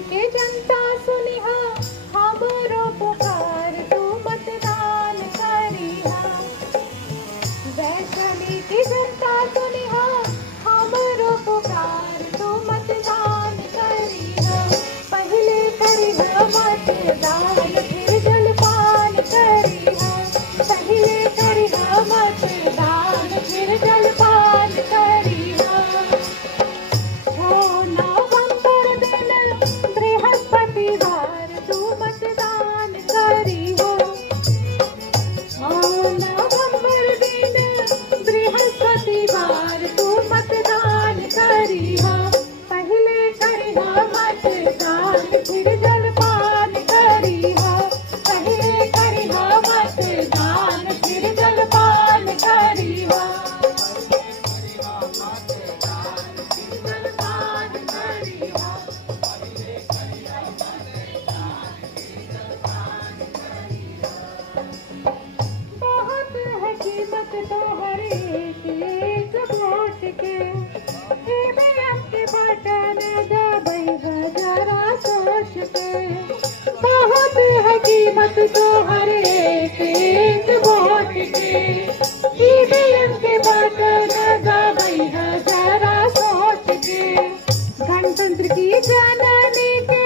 के जनता सुनिहा हमरो पुकार तू मतदान करिहा। वैशाली की जनता सुनिहा हमरो पुकार तू मतदान करिहा। पहले करिहा मतदान फिर जलपान करिहा। पहले करिहा मतदान फिर जलपान करिहा। हो नवंबर दिन बृहस्पतिवार तू मतदान करिहो। हो नवंबर दिन बृहस्पतिवार तू मतदान करिहा। पहले करिहा मतदान फिर जलपान करिहा। पहले करिहा मतदान फिर जलपान करिहा। बहुत है कीमत तो हर एक वोट के। ईवीएम के बटन दबैहा जरा सोच के। बहुत है कीमत तो हर एक वोट के। ईवीएम के बटन दबैहा जरा सोच के। गणतंत्र की जननी के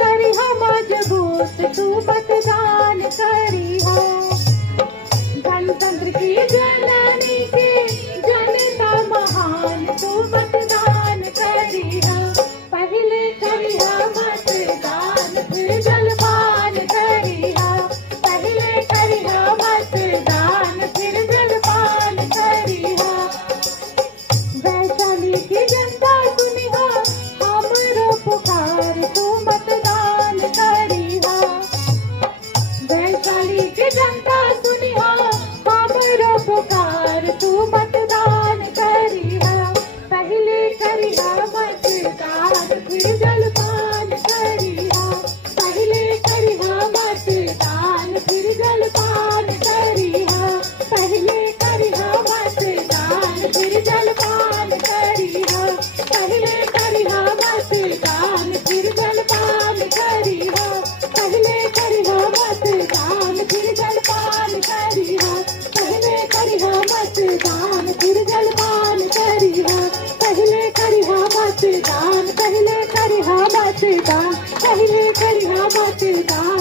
करिहा मजबूत तू मतदान करिहो। गणतंत्र की जननी के जनता महान तू मतदान करिहा। पहले करिहा मतदान फिर जलपान करिहा। पहले करिहा मतदान फिर जलपान करिहा। वैशाली की जनता सुनिहा हमरो पुकार तू मतदान करिहा। वैशाली की जनता सुनिहा हमरो पुकार तू मतदान करिहा। पहले करिहा मतदान फिर जलपान करिहा। पहले करिहा मतदान फिर जलपान करिहा। पहले करिहा मतदान फिर जलपान करिहा। पहले करिहा मतदान फिर जलपान करिहा। पहले करिहा मतदान फिर जलपान करिहा। पहले करिहा मतदान फिर जलपान करिहा। पहले करिहा मतदान पहले करिहा मतदान पहले करिहा मतदान।